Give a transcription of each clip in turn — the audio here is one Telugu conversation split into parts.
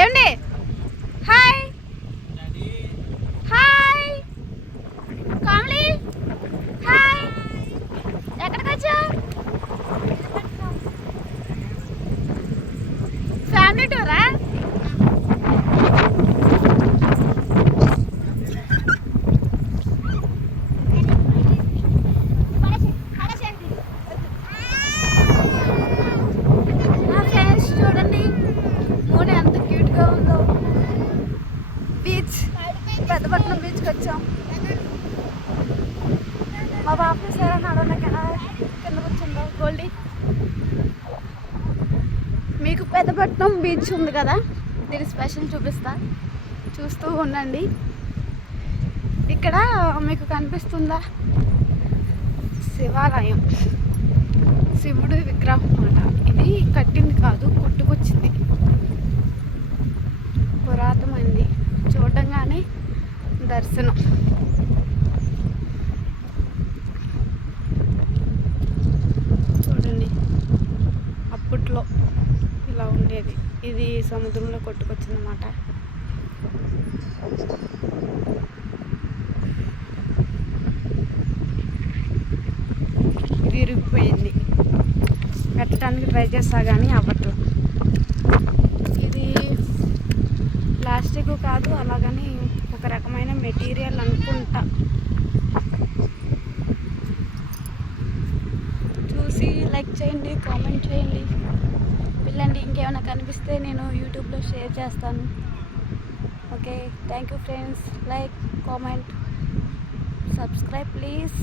ఏమండి హాయ్ హాయ్ కామలి హాయ్ ఎక్కడికి వచ్చా ఫ్యామిలీ టూరా పెద్దపట్నం బీచ్కి వచ్చాం. మా బాబు సరే నడవన కింద కూర్చుందో గోల్డీ. మీకు పెద్దపట్నం బీచ్ ఉంది కదా, దీని స్పెషల్ చూపిస్తా, చూస్తూ ఉండండి. ఇక్కడ మీకు కనిపిస్తుందా శివాలయం, శివుడి విగ్రహం అన్నమాట. ఇది కట్టింది కాదు, కొట్టుకొచ్చింది, పురాతనమైంది. చూడంగానే దర్శనం. చూడండి అప్పట్లో ఇలా ఉండేది. ఇది సముద్రంలో కొట్టుకొచ్చిందన్నమాట. ఇది ఇరిగిపోయింది, పెట్టడానికి ట్రై చేస్తా కానీ అవ్వట్లేదు. ఇది ప్లాస్టిక్ కాదు, అలాగని ఒక రకమైన మెటీరియల్ అనుకుంటా. చూసి లైక్ చేయండి, కామెంట్ చేయండి, పిల్లండి. ఇంకేమైనా కనిపిస్తే నేను యూట్యూబ్లో షేర్ చేస్తాను. Okay, thank you friends. Like, comment, subscribe please.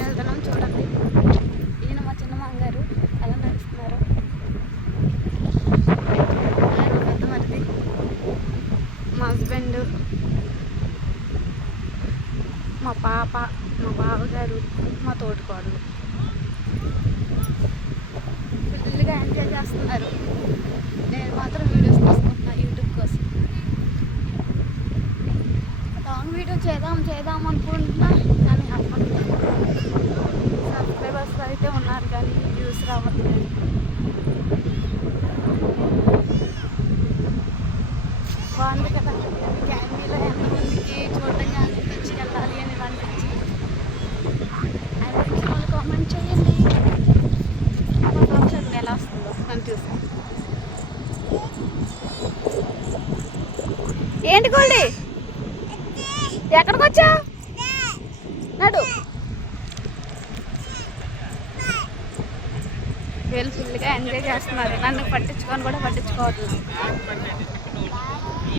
వెళ్తున్నాం చూడండి. ఈయన మా చిన్న మామగారు ఎలా నడుస్తున్నారు. మా హస్బెండ్, మా పాప, మా బావగారు, మా తోటికోడలు ఫుల్గా ఎంజాయ్ చేస్తున్నారు. నేను మాత్రం వీడియోస్ తీసుకుంటున్నా యూట్యూబ్ కోసం. లాంగ్ వీడియో చేద్దాం అనుకుంటున్నా, కానీ అవ్వట్లేదు. సబ్స్క్రైబర్స్ అయితే ఉన్నారు కానీ వ్యూస్ రావట్లేదు. బాగుంది కదా, ఫ్యామిలీలో ఎంతమందికి చూడటంగా తెచ్చుకెళ్ళాలి అని అనిపించింది. అనిపించిన వాళ్ళు కామెంట్ చేయండి. మా ఫంక్షన్ ఎలా వస్తుందో అని చూసాను. ఏంటి గోల్డీ, ఎక్కడికి వచ్చా? నడు. వీళ్ళు ఫుల్గా ఎంజాయ్ చేస్తున్నారు. నన్ను పట్టించుకొని కూడా పట్టించుకోవట్లేదు.